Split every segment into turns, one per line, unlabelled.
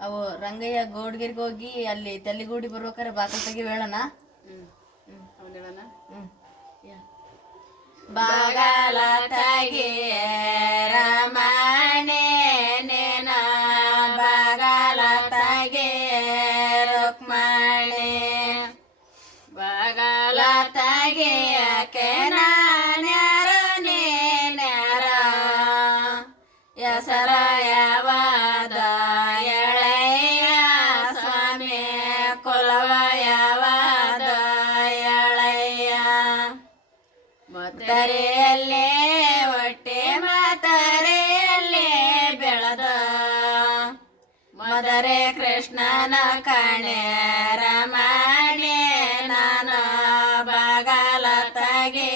ಅವು ರಂಗಯ್ಯ ಗೋಡ್ಗಿರ್ಗೆ ಹೋಗಿ ಅಲ್ಲಿ ತಲೆಗೂಡಿ ಬರ್ಬೇಕಾರೆ ಬಾಕಲ್ ತೆಗಿ ಹೇಳಣ.
ಹ್ಮ್.
ಹ್ಮ್.
ಅವನ್ ಹೇಳಣ?
ಹ್ಮ್. ಬಾಗಲ ಮತರೆಯಲ್ಲೇ ಹೊಟ್ಟೆ ಮಾತರೆಯಲ್ಲೇ ಬೆಳೆದ. ಮದರೆ ಕೃಷ್ಣನ ಕಣೆ ರಮಣೆ ನಾನ ಬಾಗಲ ತಗೆ,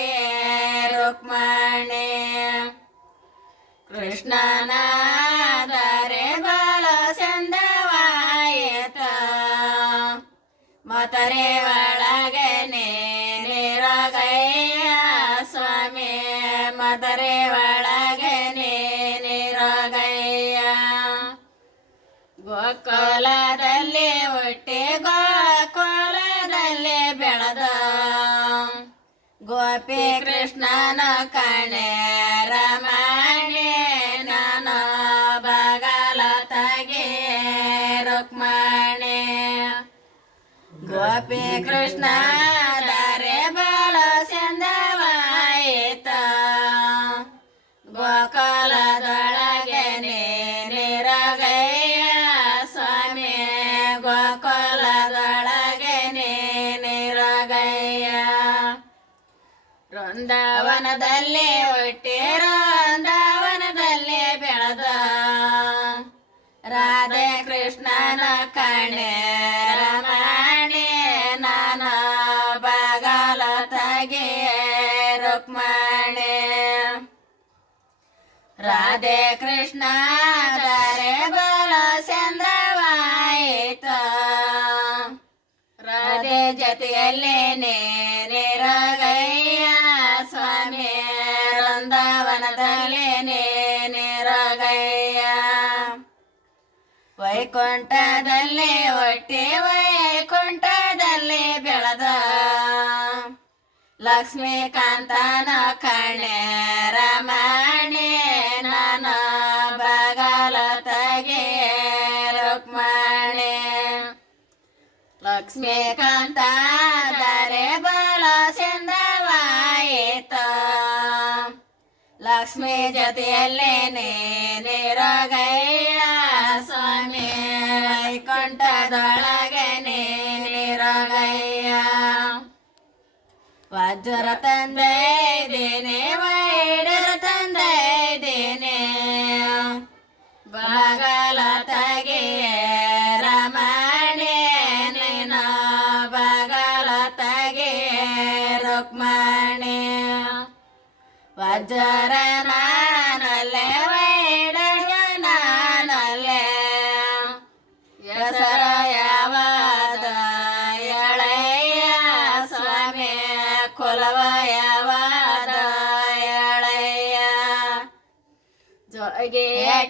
ರುಕ್ಮಣೆ. ಕೃಷ್ಣನ ದರೆ ಬಾಲ ಚಂದವಾಯತ. ಮತರೆ ಒಳಗೆ ಗೋಕುಲದಲ್ಲಿ ಹುಟ್ಟಿ ಗೋಕುಲದಲ್ಲಿ ಬೆಳೆದ. ಗೋಪಿ ಕೃಷ್ಣನ ಕಣೆ ರಮಣಿ ನಾನ ಬಗಲ ತಗೆ, ರುಕ್ಮಣಿ. ಗೋಪಿ ಕೃಷ್ಣ ದರೆ ಚಂದವಾಯಿತ ಗೋಕುಲದೊಳಗೆ ವೃಂದಾವನದಲ್ಲಿ ಹೊಟ್ಟೆ, ವೃಂದಾವನದಲ್ಲಿ ಬೆಳೆದ. ರಾಧೆ ಕೃಷ್ಣನ ಕಣೆ ರಮಣಿ ನಾನ ಬಾಗಲ ತಗೆ, ರುಕ್ಮಣಿ. ರಾಧೆ ಕೃಷ್ಣ ದರೆ ಬಲ ಚಂದ್ರವಾಯಿತ. ರಾಧೆ ಜೊತೆಯಲ್ಲಿ ವೃಂದಾವನದಲ್ಲಿ ನೀರಗಯ್ಯ ವೈಕುಂಠದಲ್ಲಿ ಒಟ್ಟಿ ವೈಕುಂಠದಲ್ಲಿ ಬೆಳೆದ. ಲಕ್ಷ್ಮೀಕಾಂತನ ಕಣೆ ರಮಣಿ ನನ್ನ ಬಗಲ ತಗೆ ರುಕ್ಮಣಿ. ಲಕ್ಷ್ಮೀಕಾಂತ ಲಕ್ಷ್ಮೀ ನಿರಗಯ್ಯ ಸ್ವಾಮಿ ವೈಕುಂಠದೊಳಗನೆ ನಿರಗಯ್ಯ ವಜ್ರ ತಂದೆ ಇದೇನೆ ವೈಡರ ತಂದೆ ಇದೇನೆ ಬಾಗಲ ತಗೆ ರಮಣೆ ಬಾಗಲ ತಗೆ ರುಕ್ಮಣಿ. ವಜ್ರ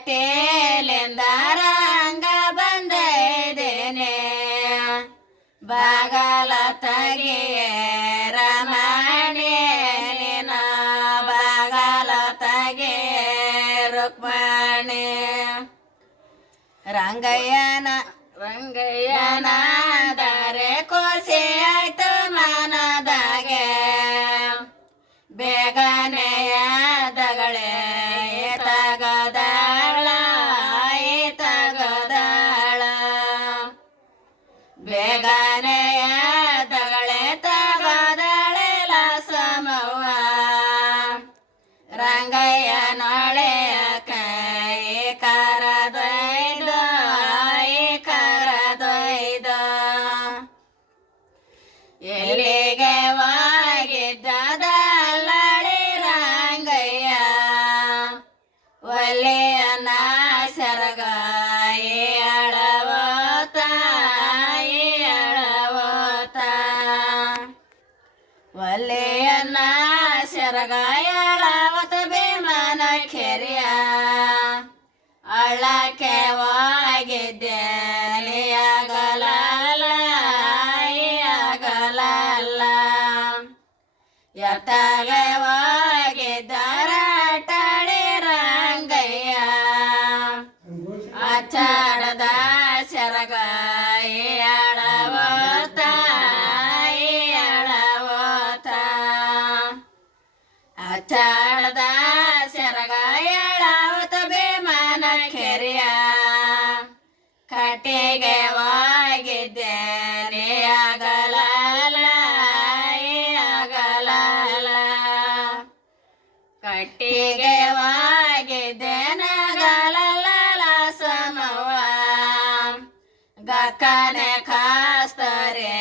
ಜೋಗಿ ರಂಗ ಬಂದಿದ್ದೇನೆ ಬಾಗಲ ತಗಿಯ ರಮಣಿ ಬಾಗಲ ತಗೆ ರುಕ್ಮಣಿ. ರಂಗಯ್ಯನ ರಂಗಯ್ಯನ ದರೆ ಕೋಸೆ ಆಯ್ತು ಮನದಾಗೆ. ಬೇಗನೆಯ ಬೇಗನೆಯ ಒಲೆಯನ್ನ ಶರಗಾಯಳಾವತ ಭೀಮನ ಕೆರೆಯ ಅಳ ಆಗಿದ್ದೆಯಾಗಲಲ್ಲ ಯತಗವಾಗಿದ್ದರಾಟಡಿ ರಂಗಯ್ಯ. ಅಚಾರ ಅಚಾಡದ ಶರಗಾಯಳಾವತ ಬೇಮನ ಕೆರೆಯ ಕಟ್ಟಿಗೆ ವಾಗಿದ್ದೇನೆ ಆಗಲಾಲ ಆಗಲಾಲ. ಕಟ್ಟಿಗೆ ವಾಗಿದ್ದೇನಗಲಲ ಸಮವ ಗಕ್ಕನೆ ಕಾಸ್ತರೆ